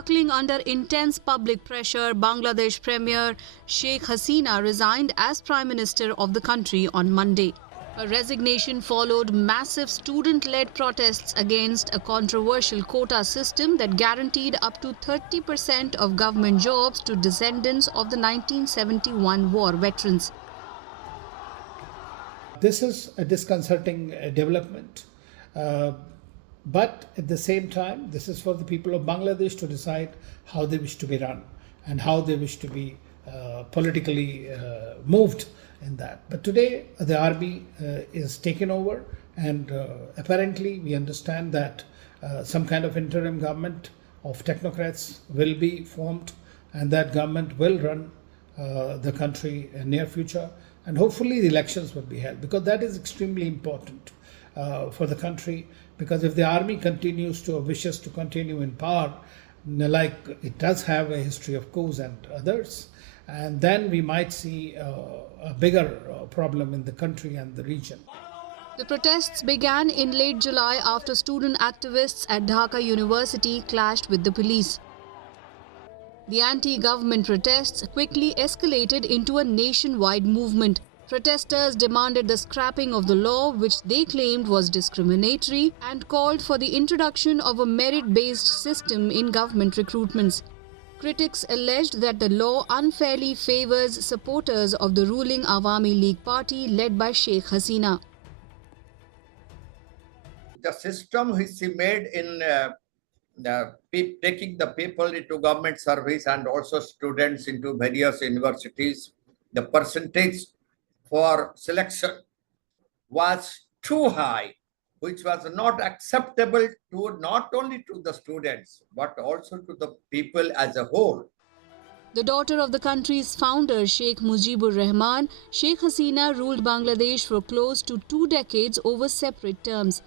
Buckling under intense public pressure, Bangladesh Premier Sheikh Hasina resigned as Prime Minister of the country on Monday. Her resignation followed massive student-led protests against a controversial quota system that guaranteed up to 30% of government jobs to descendants of the 1971 war veterans. This is a disconcerting development. But at the same time, this is for the people of Bangladesh to decide how they wish to be run and how they wish to be politically moved in that. But today, the army is taken over, and apparently we understand that some kind of interim government of technocrats will be formed, and that government will run the country in near future, and hopefully the elections will be held, because that is extremely important for the country. Because if the army continues to, or wishes to continue in power, like it does have a history of coups and others, and then we might see a bigger problem in the country and the region. The protests began in late July after student activists at Dhaka University clashed with the police. The anti-government protests quickly escalated into a nationwide movement. Protesters demanded the scrapping of the law, which they claimed was discriminatory, and called for the introduction of a merit-based system in government recruitments. Critics alleged that the law unfairly favors supporters of the ruling Awami League party led by Sheikh Hasina. The system which he made in taking the people into government service and also students into various universities, the percentage for selection was too high, which was not acceptable to not only to the students, but also to the people as a whole. The daughter of the country's founder, Sheikh Mujibur Rahman, Sheikh Hasina ruled Bangladesh for close to 2 decades over separate terms.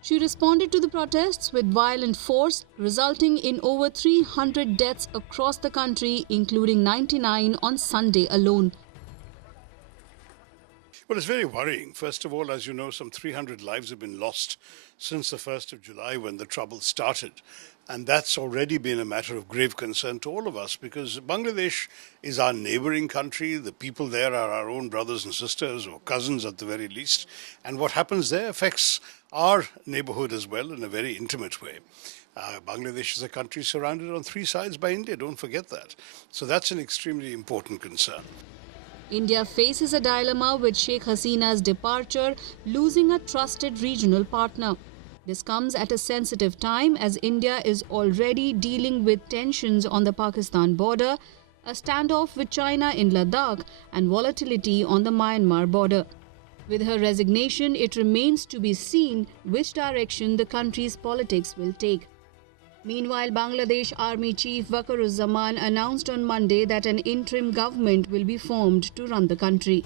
She responded to the protests with violent force, resulting in over 300 deaths across the country, including 99 on Sunday alone. Well, it's very worrying. First of all, as you know, some 300 lives have been lost since the 1st of July when the trouble started. And that's already been a matter of grave concern to all of us, because Bangladesh is our neighboring country. The people there are our own brothers and sisters, or cousins at the very least. And what happens there affects our neighborhood as well in a very intimate way. Bangladesh is a country surrounded on 3 sides by India. Don't forget that. So that's an extremely important concern. India faces a dilemma with Sheikh Hasina's departure, losing a trusted regional partner. This comes at a sensitive time as India is already dealing with tensions on the Pakistan border, a standoff with China in Ladakh, and volatility on the Myanmar border. With her resignation, it remains to be seen which direction the country's politics will take. Meanwhile, Bangladesh Army Chief Waqaruzzaman announced on Monday that an interim government will be formed to run the country.